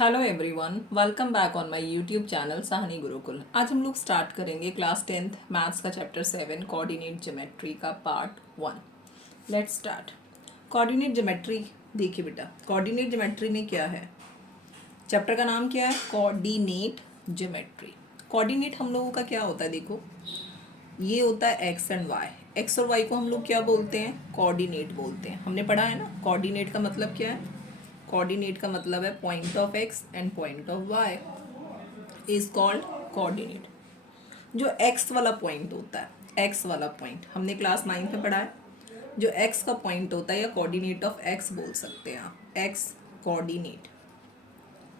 Hello everyone, welcome back on my YouTube channel Sahni Gurukul. आज हम लोग स्टार्ट करेंगे क्लास 10th मैथ्स का चैप्टर 7 कोऑर्डिनेट ज्योमेट्री का part 1। Let's start. Coordinate geometry देखिए बेटा, कोऑर्डिनेट ज्योमेट्री में क्या है, चैप्टर का नाम क्या है, कोऑर्डिनेट ज्योमेट्री। कोऑर्डिनेट हम लोगों का क्या होता है, देखो ये होता है एक्स एंड वाई। एक्स और वाई को हम लोग क्या बोलते हैं, कोऑर्डिनेट बोलते हैं। हमने पढ़ा है ना, कोऑर्डिनेट का मतलब क्या है, कोऑर्डिनेट का मतलब है point of X and point of Y is called coordinate. जो एक्स वाला पॉइंट होता है, एक्स वाला पॉइंट हमने क्लास 9 में पढ़ा है। जो एक्स का पॉइंट होता है या कोऑर्डिनेट ऑफ एक्स बोल सकते हैं आप, एक्स कोऑर्डिनेट।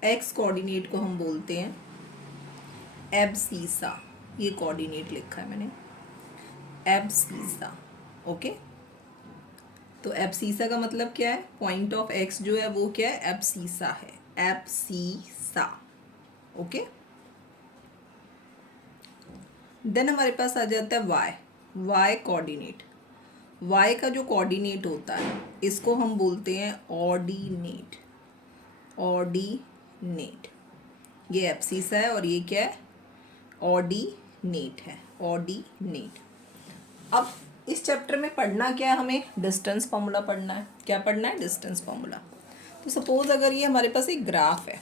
एक्स कोऑर्डिनेट को हम बोलते हैं एब्सीसा। ये कोऑर्डिनेट लिखा है मैंने, एब्सीसा। ओके, तो एब्सीसा का मतलब क्या है, पॉइंट ऑफ एक्स जो है वो क्या है, एब्सीसा है, एब्सीसा। ओके, देन हमारे पास आ जाता है वाई, वाई कोऑर्डिनेट। वाई का जो कोऑर्डिनेट होता है इसको हम बोलते हैं ऑर्डिनेट, ऑर्डिनेट। ये एब्सीसा है और ये क्या है, ऑर्डिनेट है, ऑर्डिनेट। अब इस चैप्टर में पढ़ना क्या है, हमें डिस्टेंस फॉर्मूला पढ़ना है। क्या पढ़ना है, डिस्टेंस फॉर्मूला। तो सपोज अगर ये हमारे पास एक ग्राफ है,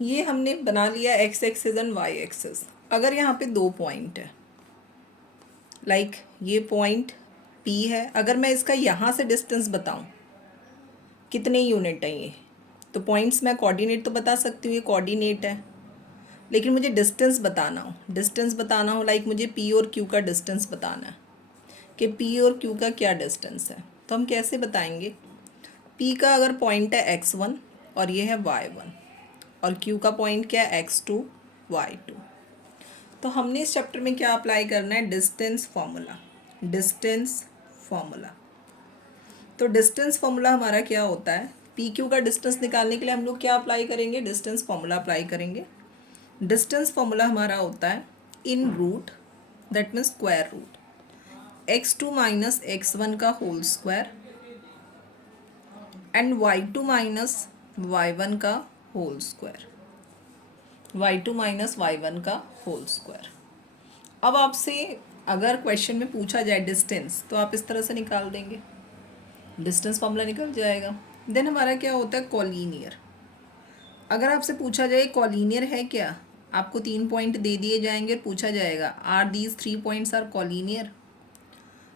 ये हमने बना लिया X axis and Y axis. अगर यहाँ पे दो पॉइंट है, लाइक ये पॉइंट पी है, अगर मैं इसका यहाँ से डिस्टेंस बताऊँ कितने यूनिट है ये, तो पॉइंट्स मैं कोऑर्डिनेट तो बता सकती हूँ, ये कोऑर्डिनेट है। लेकिन मुझे डिस्टेंस बताना हो, डिस्टेंस बताना हो, लाइक मुझे पी और क्यू का डिस्टेंस बताना है कि पी और क्यू का क्या डिस्टेंस है, तो हम कैसे बताएंगे। पी का अगर पॉइंट है x1 और ये है y1, और क्यू का पॉइंट क्या है, x2 y2। तो हमने इस चैप्टर में क्या अप्लाई करना है, डिस्टेंस फॉर्मूला, डिस्टेंस फॉर्मूला। तो डिस्टेंस फॉर्मूला हमारा क्या होता है, पी क्यू का डिस्टेंस निकालने के लिए हम लोग क्या अप्लाई करेंगे, डिस्टेंस फॉर्मूला अप्लाई करेंगे। डिस्टेंस फॉर्मूला हमारा होता है in root, that means square root, x2 minus x1 का whole square and y2 minus y1 का whole square, y2 minus y1 का होल स्क्वायर। अब आपसे अगर क्वेश्चन में पूछा जाए डिस्टेंस, तो आप इस तरह से निकाल देंगे, डिस्टेंस फॉर्मूला निकल जाएगा। देन हमारा क्या होता है, कॉलीनियर। अगर आपसे पूछा जाए कॉलीनियर है क्या, आपको 3 पॉइंट दे दिए जाएंगे और पूछा जाएगा are these 3 points are collinear.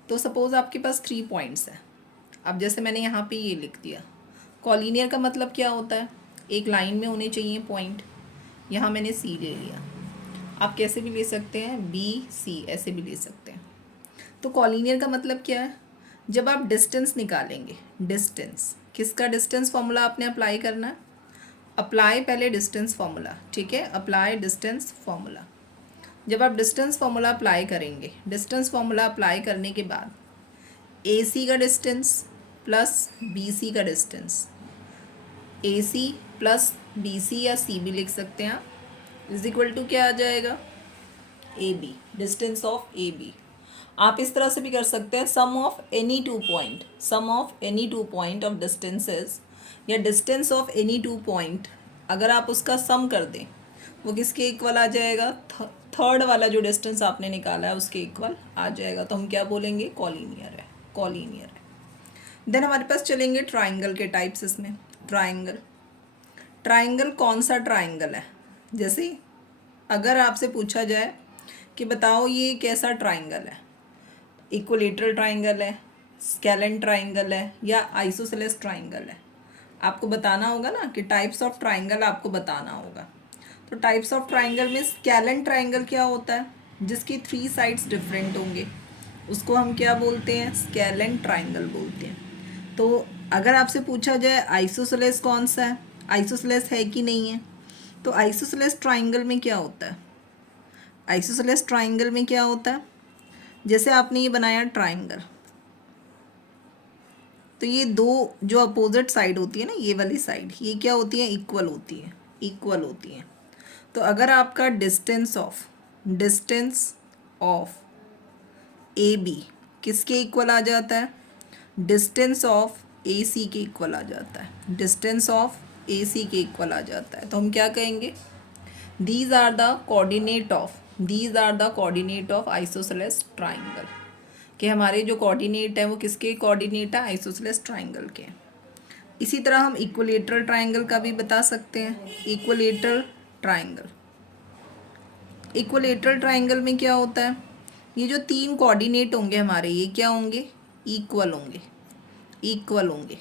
तो सपोज आपके पास 3 पॉइंट्स है, अब जैसे मैंने यहाँ पे ये लिख दिया। कॉलीनियर का मतलब क्या होता है, एक लाइन में होने चाहिए पॉइंट। यहाँ मैंने सी ले लिया, आप कैसे भी ले सकते हैं, बी सी ऐसे भी ले सकते हैं। तो कॉलीनियर का मतलब क्या है, जब आप डिस्टेंस निकालेंगे, डिस्टेंस किसका, डिस्टेंस फॉर्मूला आपने अप्लाई करना है। अप्लाई पहले डिस्टेंस फॉर्मूला, ठीक है, अप्लाई डिस्टेंस फॉर्मूला। जब आप डिस्टेंस फॉर्मूला अप्लाई करेंगे, डिस्टेंस फॉर्मूला अप्लाई करने के बाद ए सी का डिस्टेंस प्लस बी सी का डिस्टेंस, ए सी प्लस बी सी या सी भी लिख सकते हैं आप, इज इक्वल टू क्या आ जाएगा, A B, distance of A B. आप इस तरह से भी कर सकते हैं, sum of any 2 point, sum of any 2 point of distances या डिस्टेंस ऑफ एनी 2 पॉइंट, अगर आप उसका सम कर दें वो किसके इक्वल आ जाएगा, थर्ड वाला जो डिस्टेंस आपने निकाला है उसके इक्वल आ जाएगा। तो हम क्या बोलेंगे, कॉलीनियर है, कॉलीनियर है। देन हमारे पास चलेंगे ट्राइंगल के टाइप्स। इसमें ट्राइंगल, ट्राइंगल कौन सा ट्राइंगल है, जैसे अगर आपसे पूछा जाए कि बताओ ये कैसा ट्राइंगल है, इक्विलेटरल ट्राइंगल है, स्केलेन ट्राइंगल है या आइसोसेलेस ट्राइंगल है, आपको बताना होगा ना कि टाइप्स ऑफ ट्राइंगल आपको बताना होगा। तो टाइप्स ऑफ ट्राइंगल में स्केलेन ट्राइंगल क्या होता है, जिसकी 3 साइड्स डिफरेंट होंगे, उसको हम क्या बोलते हैं, स्केलेन ट्राइंगल बोलते हैं। तो अगर आपसे पूछा जाए आइसोसेलेस कौन सा है, आइसोसेलेस है कि नहीं है, तो आइसोसेलेस ट्राइंगल में क्या होता है, आइसोसेलेस ट्राइंगल में क्या होता है, जैसे आपने ये बनाया ट्राइंगल, तो ये दो जो अपोजिट साइड होती है ना, ये वाली साइड, ये क्या होती है, इक्वल होती है, इक्वल होती है। तो अगर आपका डिस्टेंस ऑफ ए बी किसके इक्वल आ जाता है, डिस्टेंस ऑफ ए सी के इक्वल आ जाता है, डिस्टेंस ऑफ ए सी के इक्वल आ जाता है। तो हम क्या कहेंगे, these are the coordinate of isosceles triangle, कि हमारे जो कोऑर्डिनेट है वो किसके कोऑर्डिनेट है, आइसोसेलेस ट्राइंगल के। इसी तरह हम इक्विलेटरल ट्राइंगल का भी बता सकते हैं। इक्विलेटरल ट्राइंगल में क्या होता है, ये जो तीन कोऑर्डिनेट होंगे हमारे, ये क्या होंगे, इक्वल होंगे।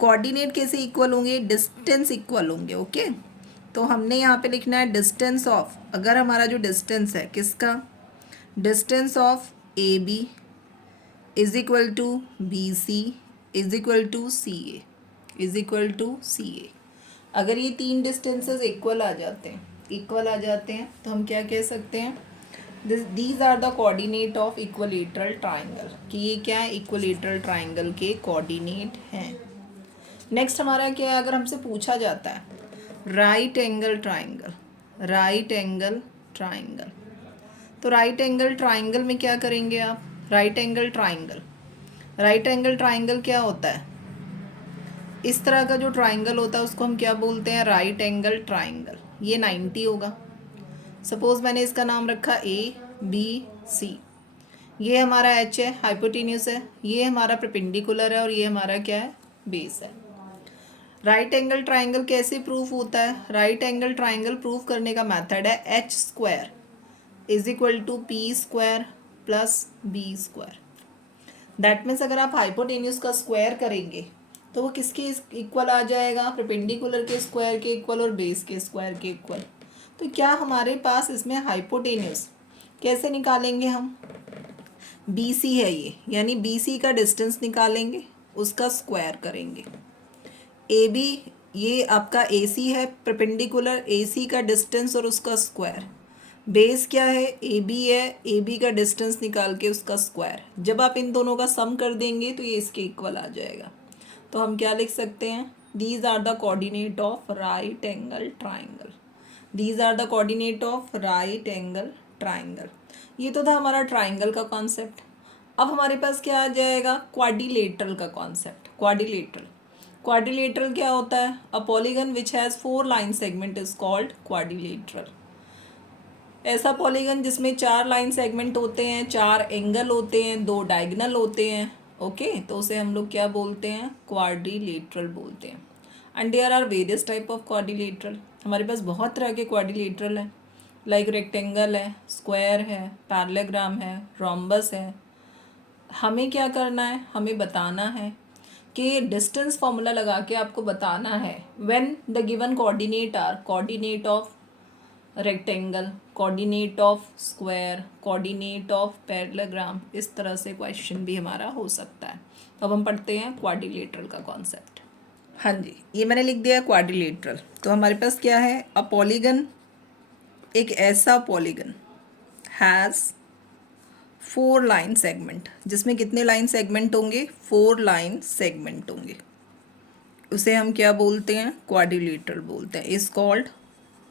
कोऑर्डिनेट कैसे इक्वल होंगे, डिस्टेंस इक्वल होंगे। ओके, तो हमने यहाँ पे लिखना है डिस्टेंस ऑफ, अगर हमारा जो डिस्टेंस है किसका, distance of A B is equal to B C is equal to C A, अगर ये तीन डिस्टेंसेस इक्वल आ जाते हैं तो हम क्या कह सकते हैं, these are the coordinate of equilateral triangle, कि ये क्या है, इक्विलेटरल ट्राइंगल के कोऑर्डिनेट हैं। नेक्स्ट हमारा क्या है, अगर हमसे पूछा जाता है राइट एंगल ट्राइंगल, तो राइट एंगल ट्राइंगल में क्या करेंगे आप, राइट एंगल ट्राइंगल क्या होता है, इस तरह का जो ट्राइंगल होता है उसको हम क्या बोलते हैं, राइट एंगल ट्राइंगल। ये 90 होगा। सपोज मैंने इसका नाम रखा ए बी सी, ये हमारा एच है, हाइपोटेन्यूस है, ये हमारा परपेंडिकुलर है और ये हमारा क्या है, बेस है। राइट एंगल ट्राइंगल कैसे प्रूफ होता है, राइट एंगल ट्राइंगल प्रूफ करने का मेथड है H square is equal to P square plus B square. That means अगर आप हाइपोटेन्यूस का स्क्वायर करेंगे तो वो किसके इक्वल आ जाएगा, परपेंडिकुलर के स्क्वायर के इक्वल और बेस के स्क्वायर के इक्वल। तो क्या हमारे पास इसमें हाइपोटेन्यूस कैसे निकालेंगे हम, बी सी है ये, यानी बी सी का डिस्टेंस निकालेंगे, उसका स्क्वायर करेंगे। ए बी, ये आपका ए सी है, परपेंडिकुलर ए सी का डिस्टेंस और उसका स्क्वायर। बेस क्या है, ए बी है, ए बी का डिस्टेंस निकाल के उसका स्क्वायर। जब आप इन दोनों का सम कर देंगे तो ये इसके इक्वल आ जाएगा। तो हम क्या लिख सकते हैं, these are the coordinate of right angle triangle, ये तो था हमारा ट्राइंगल का कॉन्सेप्ट। अब हमारे पास क्या आ जाएगा, क्वाड्रिलेटरल का कॉन्सेप्ट। क्वाड्रिलेटरल क्या होता है, a polygon which has 4 line segment is called quadrilateral. ऐसा पॉलीगन जिसमें 4 लाइन सेगमेंट होते हैं, 4 एंगल होते हैं, 2 डायगोनल होते हैं। ओके, तो उसे हम लोग क्या बोलते हैं, क्वाड्रिलेटरल बोलते हैं। And there are various type of quadrilateral, हमारे पास बहुत तरह के क्वाड्रिलेटरल हैं, लाइक रेक्टेंगल है, स्क्वायर है, पैरेललोग्राम है, रोम्बस है। हमें क्या करना है, हमें बताना है कि डिस्टेंस फॉर्मूला लगा के आपको बताना है when the given coordinate are coordinate of rectangle, coordinate of square, coordinate of parallelogram. इस तरह से क्वेश्चन भी हमारा हो सकता है। तो अब हम पढ़ते हैं क्वाड्रिलेटरल का कॉन्सेप्ट। हाँ जी, ये मैंने लिख दिया क्वाड्रिलेटरल। तो हमारे पास क्या है, अ पॉलीगन, एक ऐसा पॉलीगन हैज़ 4 लाइन सेगमेंट, जिसमें कितने लाइन सेगमेंट होंगे, 4 लाइन सेगमेंट होंगे। उसे हम क्या बोलते हैं, क्वाड्रिलेटरल बोलते हैं। Is called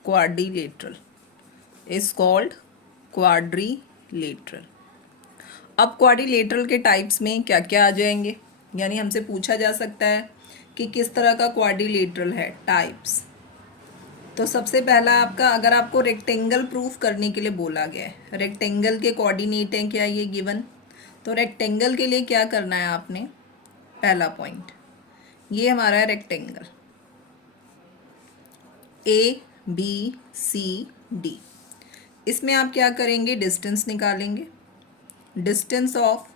quadrilateral. अब क्वाड्रिलेटरल के टाइप्स में क्या क्या आ जाएंगे, यानी हमसे पूछा जा सकता है कि किस तरह का क्वाड्रिलेटरल है, टाइप्स। तो सबसे पहला आपका, अगर आपको रेक्टेंगल प्रूफ करने के लिए बोला गया है, रेक्टेंगल के कोऑर्डिनेट हैं क्या ये गिवन, तो रेक्टेंगल के लिए क्या करना है आपने, पहला पॉइंट, ये हमारा है rectangle A B C D. इसमें आप क्या करेंगे, डिस्टेंस निकालेंगे। डिस्टेंस ऑफ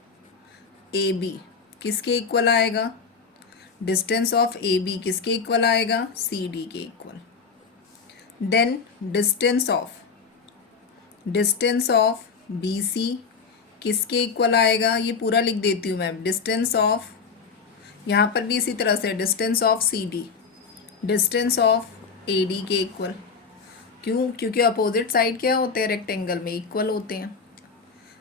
ए बी किसके इक्वल आएगा, डिस्टेंस ऑफ ए बी किसके इक्वल आएगा, सी डी के equal. Then distance of B C किसके इक्वल आएगा, ये पूरा लिख देती हूँ मैं। डिस्टेंस ऑफ, यहाँ पर भी इसी तरह से distance of C D, distance of A D के इक्वल। क्यों, क्योंकि अपोजिट साइड क्या होते हैं, रेक्टेंगल में इक्वल होते हैं।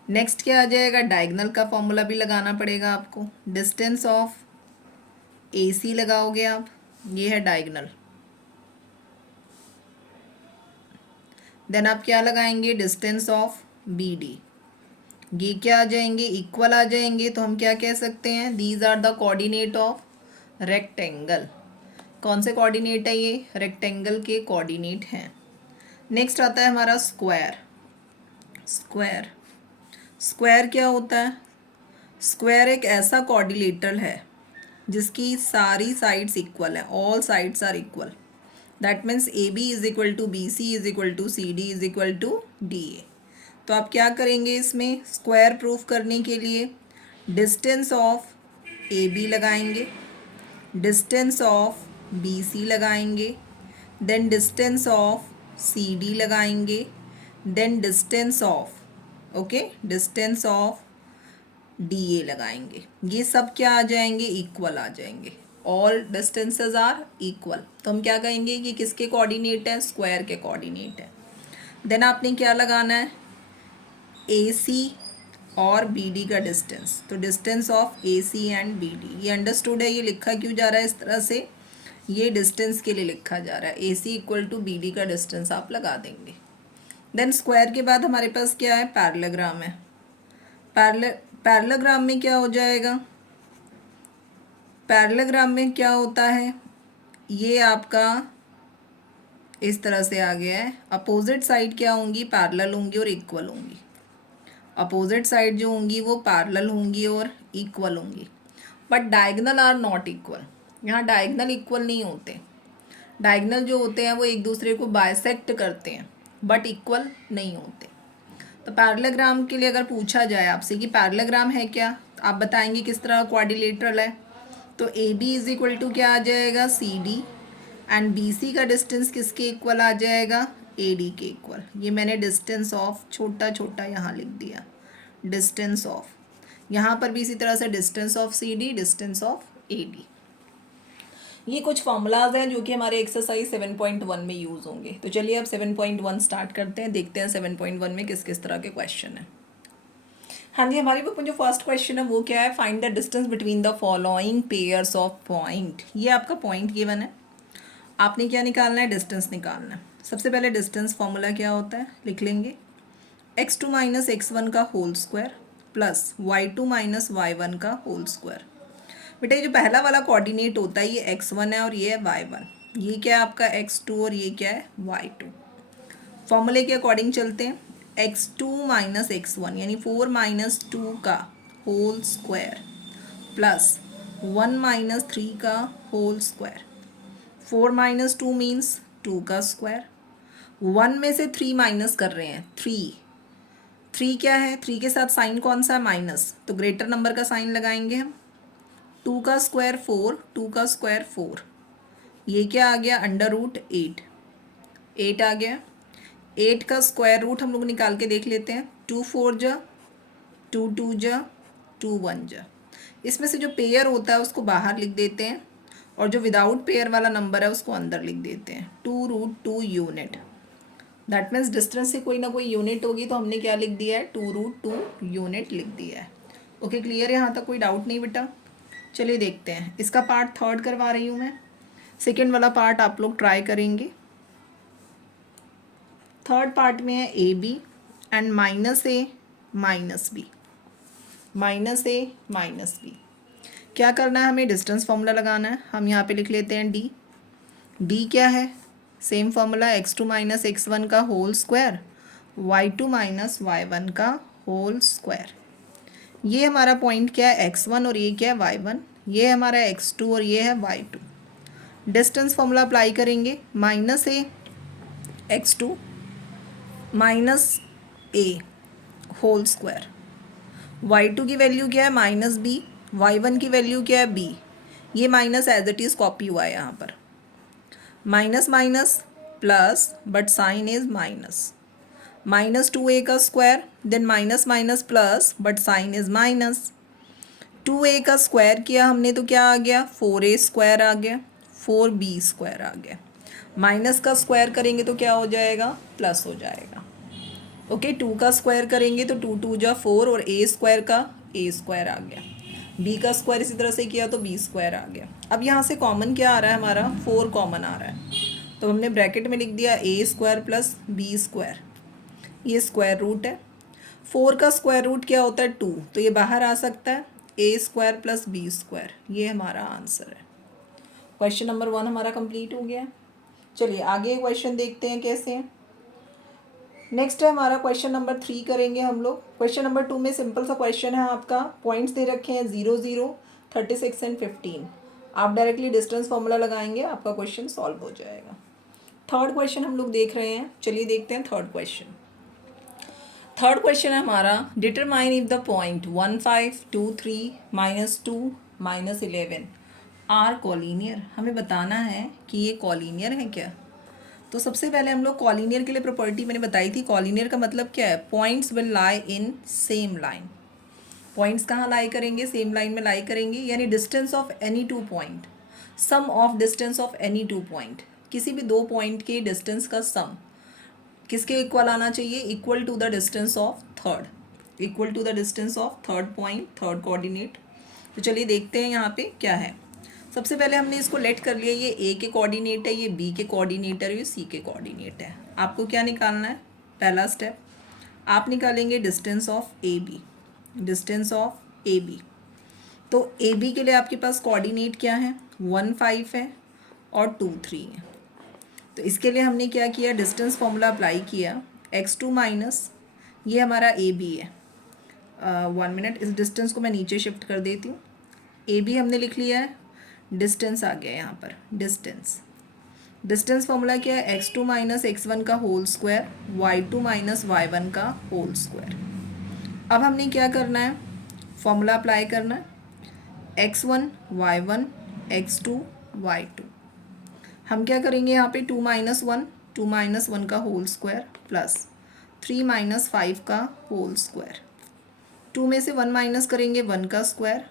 नेक्स्ट क्या आ जाएगा, डायगोनल का फॉर्मूला भी लगाना पड़ेगा आपको। डिस्टेंस ऑफ ए सी लगाओगे आप, ये है डायगोनल। देन आप क्या लगाएंगे, डिस्टेंस ऑफ बी डी, ये क्या आ जाएंगे, इक्वल आ जाएंगे। तो हम क्या कह सकते हैं, these are the coordinate of rectangle. कौन से कोऑर्डिनेट है ये, रेक्टेंगल के कोऑर्डिनेट हैं। नेक्स्ट आता है हमारा स्क्वायर। स्क्वायर स्क्वायर क्या होता है, स्क्वायर एक ऐसा कोऑर्डिनेटर है जिसकी सारी साइड्स इक्वल है, all sides are equal. That means A B is equal to B C is equal to C D is equal to D A. तो आप क्या करेंगे, इसमें स्क्वायर प्रूफ करने के लिए डिस्टेंस ऑफ ए बी लगाएंगे, डिस्टेंस ऑफ बी सी लगाएंगे, then distance of C D लगाएंगे, then distance of distance of D A लगाएंगे। ये सब क्या आ जाएंगे, इक्वल आ जाएंगे। All distances are equal. तो हम क्या कहेंगे कि किसके कोऑर्डिनेट है, स्क्वायर के कोऑर्डिनेट है। देन आपने क्या लगाना है, ए सी और बी डी का डिस्टेंस। तो distance of A C and B D, ये अंडरस्टूड है। ये लिखा क्यों जा रहा है इस तरह से, ये डिस्टेंस के लिए लिखा जा रहा है। A C equal to B D का डिस्टेंस आप लगा देंगे। देन स्क्वायर के बाद हमारे पास क्या है, पैरेललोग्राम है। पैरेललोग्राम में क्या हो जाएगा, पैरेललोग्राम में क्या होता है, ये आपका इस तरह से आ गया है। अपोजिट साइड क्या होंगी, पैरेलल होंगी और इक्वल होंगी। अपोजिट साइड जो होंगी वो पैरेलल होंगी और इक्वल होंगी। But diagonal are not equal. यहाँ डायगोनल इक्वल नहीं होते। डायगोनल जो होते हैं वो एक दूसरे को बाइसेक्ट करते हैं, बट इक्वल नहीं होते। तो पैरेललोग्राम के लिए अगर पूछा जाए आपसे कि पैरेललोग्राम है क्या, आप बताएंगे किस तरह क्वाड्रिलेटरल है। तो A B is equal to क्या आ जाएगा, C D, and B C का डिस्टेंस किसके इक्वल आ जाएगा, ए डी के इक्वल। ये मैंने डिस्टेंस ऑफ छोटा छोटा यहाँ लिख दिया, डिस्टेंस ऑफ। यहाँ पर भी इसी तरह से distance of C D, distance of A D. ये कुछ फॉर्मूलाज हैं जो कि हमारे एक्सरसाइज 7.1 में यूज़ होंगे। तो चलिए अब 7.1 स्टार्ट करते हैं, देखते हैं 7.1 में किस किस तरह के क्वेश्चन हैं। हाँ जी, हमारी बुक में जो फर्स्ट क्वेश्चन है वो क्या है, find the distance between the following pairs of point. ये आपका पॉइंट गिवन है, आपने क्या निकालना है, डिस्टेंस निकालना है। सबसे पहले डिस्टेंस फॉर्मूला क्या होता है लिख लेंगे, x2 माइनस x1 का whole square plus y2 minus y1 का होल स्क्वायर। बेटा ये जो पहला वाला कोऑर्डिनेट होता है ये x1 है और ये है y1, ये क्या है आपका x2 और ये क्या है y2। फॉर्मूले के अकॉर्डिंग चलते हैं, x2 माइनस x1 यानी 4 माइनस 2 का होल स्क्वायर प्लस 1 माइनस 3 का होल स्क्वायर। 4 माइनस 2 मीन्स 2 का स्क्वायर। 1 में से 3 माइनस कर रहे हैं, 3 क्या है, 3 के साथ साइन कौन सा है, माइनस, तो ग्रेटर नंबर का साइन लगाएंगे हम। 2 का स्क्वायर 4, 2 का स्क्वायर 4, ये क्या आ गया, अंडर रूट 8 आ गया। 8 का स्क्वायर रूट हम लोग निकाल के देख लेते हैं, 2 4 जा, 2 2 जा, 2 1 जा। इसमें से जो पेयर होता है उसको बाहर लिख देते हैं और जो विदाउट पेयर वाला नंबर है उसको अंदर लिख देते हैं, 2√2 यूनिट। दैट मीन्स डिस्टेंस से कोई ना कोई यूनिट होगी, तो हमने क्या लिख दिया है, 2√2 यूनिट लिख दिया है। ओके, क्लियर है, यहाँ तक कोई डाउट नहीं बेटा। चलिए देखते हैं, इसका पार्ट थर्ड करवा रही हूँ मैं, सेकेंड वाला पार्ट आप लोग ट्राई करेंगे। थर्ड पार्ट में है A B and minus A minus B, minus A minus B. क्या करना है, हमें डिस्टेंस फॉर्मूला लगाना है। हम यहाँ पे लिख लेते हैं डी। डी क्या है, same formula, x2 minus x1 का whole square, y2 minus y1 का होल स्क्वायर। ये हमारा पॉइंट क्या है, x1 और ये क्या है y1, ये हमारा x2 और ये है y2। डिस्टेंस फॉर्मूला अप्लाई करेंगे, माइनस ए x2 माइनस ए होल स्क्वायर। y2 की वैल्यू क्या है, माइनस बी, y1 की वैल्यू क्या है, b। ये minus as it is copy हुआ है यहाँ पर, minus minus plus but sign is minus, minus 2a का square, then minus minus plus but sign is minus. 2a का स्क्वायर किया हमने तो क्या आ गया, 4a स्क्वायर आ गया, 4b स्क्वायर आ गया। माइनस का स्क्वायर करेंगे तो क्या हो जाएगा, प्लस हो जाएगा। ओके, 2 का स्क्वायर करेंगे तो 2 2 जा 4 और a स्क्वायर का a स्क्वायर आ गया। b का स्क्वायर इसी तरह से किया तो b स्क्वायर आ गया। अब यहाँ से कॉमन क्या आ रहा है हमारा, 4 कॉमन आ रहा है, तो हमने ब्रैकेट में लिख दिया a square plus b square, ये स्क्वायर रूट है। 4 का स्क्वायर रूट क्या होता है 2, तो ये बाहर आ सकता है ए स्क्वायर प्लस बी स्क्वायर, ये हमारा आंसर है। क्वेश्चन नंबर 1 हमारा कंप्लीट हो गया। चलिए आगे क्वेश्चन देखते हैं कैसे हैं। नेक्स्ट है हमारा क्वेश्चन नंबर 3 करेंगे हम लोग। क्वेश्चन नंबर 2 में सिंपल सा क्वेश्चन है आपका, पॉइंट्स दे रखे हैं 0 0 36 एंड 15। आप डायरेक्टली डिस्टेंस फॉर्मूला लगाएंगे, आपका क्वेश्चन सॉल्व हो जाएगा। थर्ड क्वेश्चन हम लोग देख रहे हैं, चलिए देखते हैं थर्ड क्वेश्चन। थर्ड क्वेश्चन है हमारा, determine if the point 1 5 2 3 -2 -11 are collinear. हमें बताना है कि ये कॉलीनियर है क्या। तो सबसे पहले हम लोग कॉलीनियर के लिए प्रॉपर्टी मैंने बताई थी। कॉलीनियर का मतलब क्या है, points will lie in same line. Points कहाँ लाई करेंगे, सेम लाइन में लाई करेंगे, यानी distance of any two point, sum of distance of any two point, किसी भी दो पॉइंट के डिस्टेंस का सम किसके इक्वल आना चाहिए, equal to the distance of third, equal to the distance of third point, third coordinate. तो चलिए देखते हैं यहाँ पे क्या है। सबसे पहले हमने इसको लेट कर लिया, ये ए के कोऑर्डिनेट है, ये बी के कोऑर्डिनेट है, ये सी के कोऑर्डिनेट है। आपको क्या निकालना है, पहला स्टेप आप निकालेंगे distance of A B, distance of A B. तो ए बी के लिए आपके पास कोऑर्डिनेट क्या है, 1 5 है और 2 3 है। तो इसके लिए हमने क्या किया, डिस्टेंस फॉर्मूला अप्लाई किया, x2 माइनस ये हमारा ए बी है। 1 मिनट, इस डिस्टेंस को मैं नीचे शिफ्ट कर देती हूँ। ए बी हमने लिख लिया है, डिस्टेंस आ गया यहाँ पर, डिस्टेंस। डिस्टेंस फॉर्मूला क्या है, x2 माइनस x1 का whole square, y2 minus y1 का होल स्क्वायर। अब हमने क्या करना है, फॉर्मूला अप्लाई करना है, x1 y1 x2 y2। हम क्या करेंगे यहाँ पे 2 माइनस वन का होल स्क्वायर प्लस 3 माइनस 5 का होल स्क्वायर। 2 में से 1 माइनस करेंगे 1 का स्क्वायर,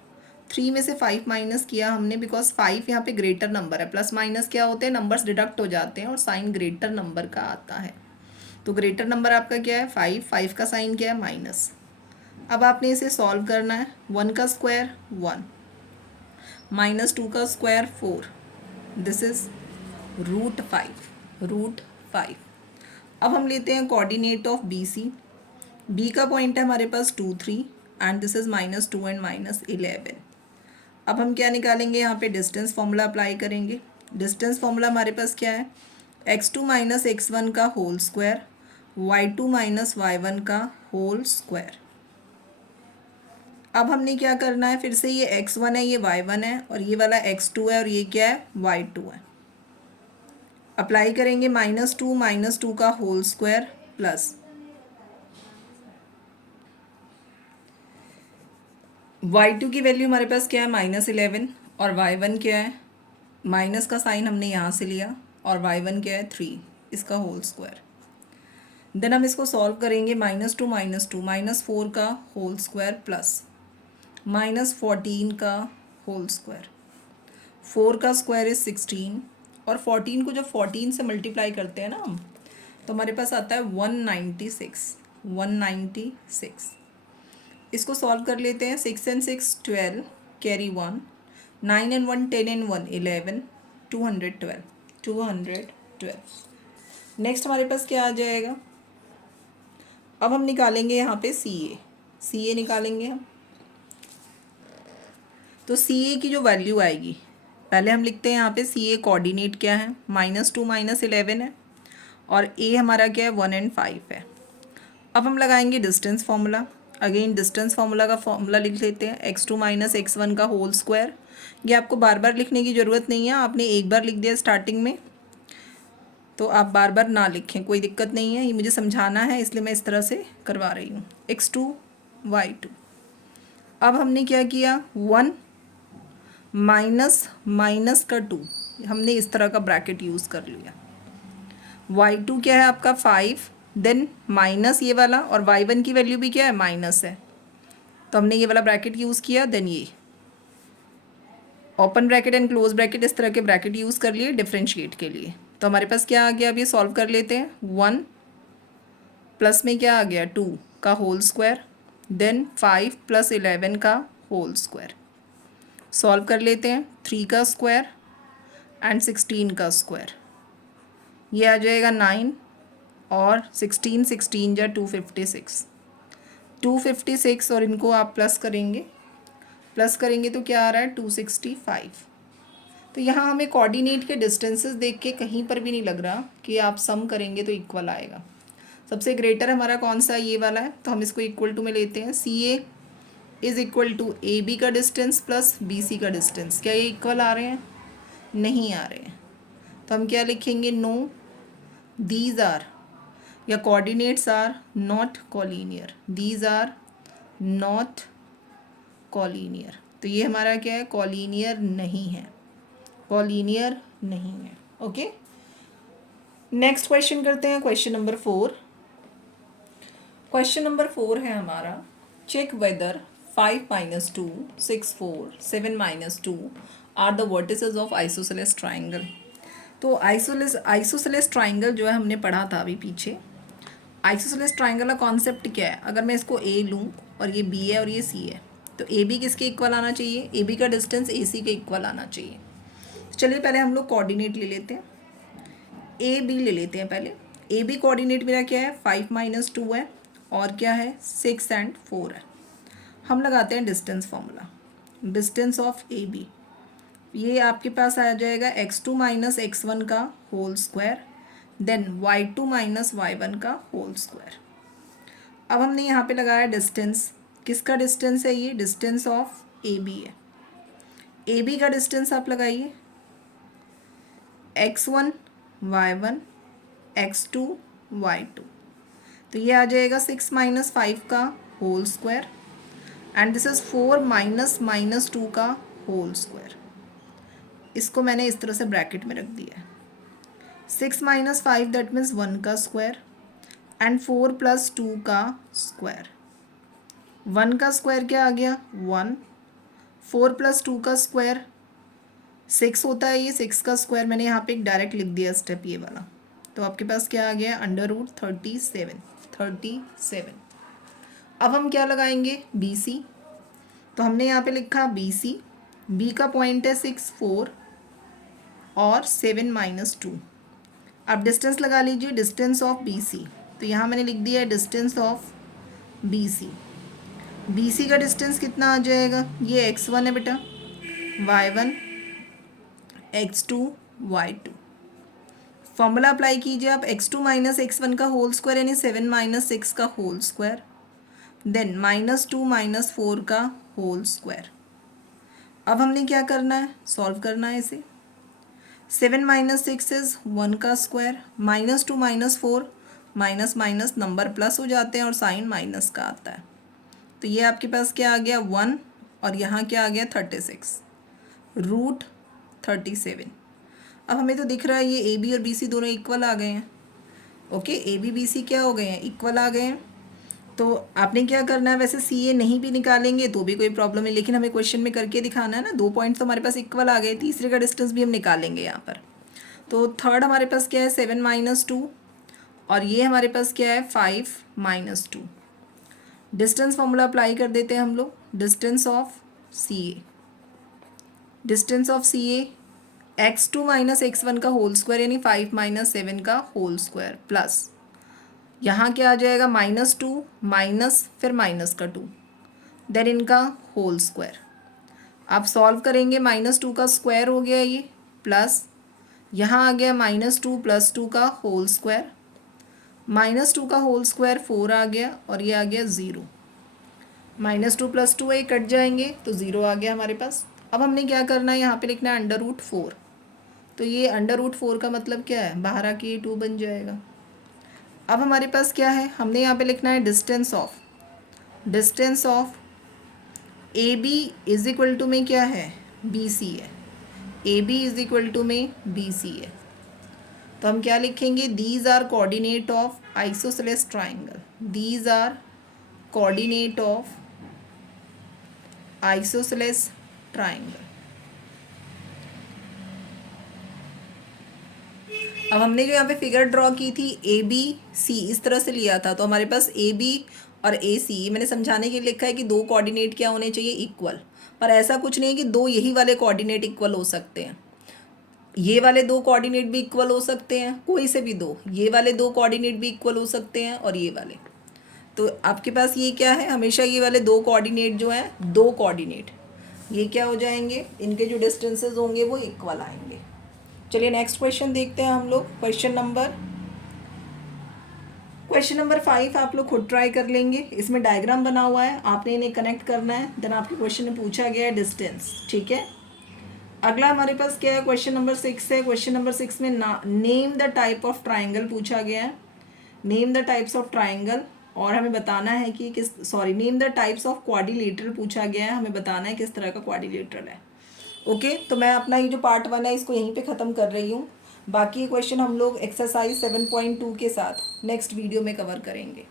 3 में से 5 माइनस किया हमने बिकॉज 5 यहाँ पे ग्रेटर नंबर है। प्लस माइनस क्या होते हैं, नंबर्स डिडक्ट हो जाते हैं और साइन ग्रेटर नंबर का आता है। तो ग्रेटर नंबर आपका क्या है 5, 5 का साइन क्या है माइनस। अब आपने इसे सॉल्व करना है, 1 का स्क्वायर 1 माइनस 2 का स्क्वायर 4, दिस इज √5। अब हम लेते हैं coordinate of B C. B का पॉइंट है हमारे पास 2 3 एंड दिस इज -2 एंड -11। अब हम क्या निकालेंगे, यहाँ पे डिस्टेंस फॉर्मूला अप्लाई करेंगे। डिस्टेंस फॉर्मूला हमारे पास क्या है, x2 माइनस x1 का whole square, y2 minus y1 का होल स्क्वायर। अब हमने क्या करना है, फिर से ये x1 है, ये y1 है और ये वाला x2 है और ये क्या है y2 है। अप्लाई करेंगे -2 का होल स्क्वायर प्लस y2 की वैल्यू हमारे पास क्या है -11 और y1 क्या है, माइनस का साइन हमने यहाँ से लिया और y1 क्या है 3, इसका होल स्क्वायर। देन हम इसको सॉल्व करेंगे, -4 का होल स्क्वायर प्लस -14 का होल स्क्वायर। 4 का स्क्वायर इज 16 और 14 को जब 14 से मल्टीप्लाई करते हैं ना हम, तो हमारे पास आता है 196। इसको सॉल्व कर लेते हैं, 6 and 6 12, carry 1, 9 and 1 10 and 1 11, 212। Next हमारे पास क्या आ जाएगा, अब हम निकालेंगे यहाँ पे सी ए निकालेंगे हम। तो सी ए की जो वैल्यू आएगी, पहले हम लिखते हैं यहाँ पे सी ए कोऑर्डिनेट क्या है, -2 -11 है और ए हमारा क्या है 1 and 5 है। अब हम लगाएंगे distance formula. Again distance formula का फॉर्मूला लिख लेते हैं, x2 माइनस x1 का होल स्क्वायर। ये आपको बार बार लिखने की ज़रूरत नहीं है, आपने एक बार लिख दिया स्टार्टिंग में, तो आप बार बार ना लिखें, कोई दिक्कत नहीं है, ये मुझे समझाना है इसलिए मैं इस तरह से करवा रही हूँ। x2 y2। अब हमने क्या किया, 1 माइनस का 2, हमने इस तरह का ब्रैकेट यूज़ कर लिया। y2 क्या है आपका 5, देन माइनस ये वाला और y1 की वैल्यू भी क्या है माइनस है, तो हमने ये वाला ब्रैकेट यूज़ किया। देन ये open bracket and close bracket, इस तरह के ब्रैकेट यूज़ कर लिए डिफरेंशिएट के लिए। तो हमारे पास क्या आ गया, अब ये सॉल्व कर लेते हैं। 1 प्लस में क्या आ गया 2 का होल स्क्वायर, देन 5 + 11 का होल स्क्वायर। सॉल्व कर लेते हैं, 3 का स्क्वायर एंड 16 का स्क्वायर, ये आ जाएगा 9 और 16 16 जा 256। 256 और इनको आप प्लस करेंगे तो क्या आ रहा है 265। तो यहाँ हमें कोऑर्डिनेट के डिस्टेंसेस देख के कहीं पर भी नहीं लग रहा कि आप सम करेंगे तो इक्वल आएगा। सबसे ग्रेटर हमारा कौन सा ये वाला है, तो हम इसको इक्वल टू में लेते हैं। C A is equal to A B का डिस्टेंस प्लस बी सी का डिस्टेंस। क्या ये इक्वल आ रहे हैं? नहीं आ रहे हैं। तो हम क्या लिखेंगे? नो दीज आर या coordinates are not collinear. These are not collinear. तो ये हमारा क्या है? कॉलीनियर नहीं है, कॉलीनियर नहीं है। ओके, नेक्स्ट क्वेश्चन करते हैं, क्वेश्चन नंबर 4। क्वेश्चन नंबर 4 है हमारा, check whether 5 - 2, 6, 4, 7 - 2 are the vertices of isosceles triangle. तो आइसोसेलेस ट्राइंगल जो है हमने पढ़ा था अभी पीछे। आइसोसेलेस ट्राइंगल का कॉन्सेप्ट क्या है? अगर मैं इसको ए लूँ और ये बी है और ये सी है, तो ए बी किसके इक्वल आना चाहिए? ए बी का डिस्टेंस ए सी के इक्वल आना चाहिए। चलिए पहले हम लोग कोऑर्डिनेट ले लेते हैं, ए बी ले लेते हैं पहले। ए बी कोऑर्डिनेट मेरा क्या है? 5 - 2 है और क्या है? 6 और 4 है। हम लगाते हैं distance formula. Distance of A B ये आपके पास आ जाएगा x2 - x1 का whole square then y2 - y1 का होल स्क्वायर। अब हमने यहाँ पे लगाया डिस्टेंस। किसका डिस्टेंस है ये? डिस्टेंस ऑफ ए बी है। ए बी का डिस्टेंस आप लगाइए, x1 y1 x2 y2। तो ये आ जाएगा 6 - 5 का whole square and this is 4 - -2 का होल स्क्वायर। इसको मैंने इस तरह से ब्रैकेट में रख दिया है। 6 - 5 दैट मीन्स 1 का स्क्वायर एंड 4 + 2 का स्क्वायर। 1 का स्क्वायर क्या आ गया? 1। 4 + 2 का स्क्वायर 6 होता है। ये 6 का स्क्वायर मैंने यहाँ पे एक डायरेक्ट लिख दिया स्टेप ये वाला। तो आपके पास क्या आ गया? √37। अब हम क्या लगाएंगे? B C. तो हमने यहाँ पे लिखा बी सी। बी का पॉइंट है 6, 4 और 7 - 2। अब डिस्टेंस लगा लीजिए, डिस्टेंस ऑफ बी सी। तो यहाँ मैंने लिख दिया है distance of B C. B C का डिस्टेंस कितना आ जाएगा? ये x1 है बेटा, y1 x2 y2। Formula apply कीजिए आप। x2 - x1 का होल स्क्वायर यानी 7 - 6 का होल स्क्वायर देन -2 - 4 का होल स्क्वायर। अब हमने क्या करना है? सॉल्व करना है इसे। 7 - 6 इज 1 का square, -2 - 4 minus minus number plus हो जाते हैं और साइन माइनस का आता है। तो ये आपके पास क्या आ गया? 1 और यहाँ क्या आ गया? 36 √37। अब हमें तो दिख रहा है ये ए बी और बी सी दोनों इक्वल आ गए हैं। Okay, A B B C क्या हो गए हैं? इक्वल आ गए हैं। तो आपने क्या करना है? वैसे सी ए नहीं भी निकालेंगे तो भी कोई प्रॉब्लम है, लेकिन हमें क्वेश्चन में करके दिखाना है ना। 2 पॉइंट्स तो हमारे पास इक्वल आ गए। तीसरे का डिस्टेंस भी हम निकालेंगे यहाँ पर। तो थर्ड हमारे पास क्या है? 7 - 2 और ये हमारे पास क्या है? 5 - 2। डिस्टेंस फॉर्मूला अप्लाई कर देते हैं हम लोग। Distance of C A, distance of C A x2 - x1 का होल स्क्वायर यानी 5 - 7 का होल स्क्वायर प्लस यहाँ क्या आ जाएगा? -2 माइनस फिर माइनस का 2 देन इनका होल स्क्वायर। आप सॉल्व करेंगे, -2 का स्क्वायर हो गया ये प्लस यहाँ आ गया -2 + 2 का होल स्क्वायर, -2 का होल स्क्वायर 4 आ गया और ये आ गया 0। -2 + 2 ये कट जाएंगे तो 0 आ गया हमारे पास। अब हमने क्या करना है? यहाँ पे लिखना है √4। तो ये √4 का मतलब क्या है? बाहर आके ये 2 बन जाएगा। अब हमारे पास क्या है? हमने यहाँ पे लिखना है distance of A B is equal to में क्या है? बी सी है। A B is equal to में बी सी है। तो हम क्या लिखेंगे? These are coordinate of isosceles triangle. These are coordinate of isosceles triangle. अब हमने जो यहाँ पे फिगर ड्रॉ की थी ए बी सी इस तरह से लिया था, तो हमारे पास ए बी और ए सी मैंने समझाने के लिए लिखा है कि 2 कोऑर्डिनेट क्या होने चाहिए? इक्वल। पर ऐसा कुछ नहीं है कि 2 यही वाले कोऑर्डिनेट इक्वल हो सकते हैं। ये वाले 2 कोऑर्डिनेट भी इक्वल हो सकते हैं, कोई से भी 2। ये वाले 2 कोऑर्डिनेट भी इक्वल हो सकते हैं और ये वाले। तो आपके पास ये क्या है, हमेशा ये वाले दो कोऑर्डिनेट जो हैं, दो कोऑर्डिनेट ये क्या हो जाएंगे, इनके जो डिस्टेंसेस होंगे वो इक्वल आएंगे। चलिए नेक्स्ट क्वेश्चन देखते हैं हम लोग। क्वेश्चन नंबर 5 आप लोग खुद ट्राई कर लेंगे। इसमें डायग्राम बना हुआ है, आपने इन्हें कनेक्ट करना है। देन आपके क्वेश्चन में पूछा गया है डिस्टेंस, ठीक है। अगला हमारे पास क्या है, क्वेश्चन नंबर 6 है। क्वेश्चन नंबर 6 में name the type of triangle पूछा गया है। Name the types of triangle, और हमें बताना है कि name the types of quadrilateral पूछा गया है, हमें बताना है किस तरह का क्वाड्रिलेटरल है। ओके, तो मैं अपना ये जो पार्ट 1 है इसको यहीं पे ख़त्म कर रही हूँ। बाकी क्वेश्चन हम लोग एक्सरसाइज 7.2 के साथ नेक्स्ट वीडियो में कवर करेंगे।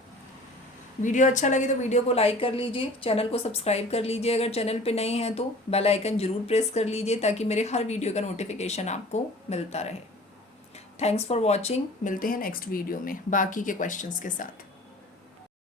वीडियो अच्छा लगे तो वीडियो को लाइक कर लीजिए, चैनल को सब्सक्राइब कर लीजिए, अगर चैनल पे नए हैं तो बेल आइकन ज़रूर प्रेस कर लीजिए ताकि मेरे हर वीडियो का नोटिफिकेशन आपको मिलता रहे। थैंक्स फॉर वॉचिंग, मिलते हैं नेक्स्ट वीडियो में बाकी के क्वेश्चंस के साथ।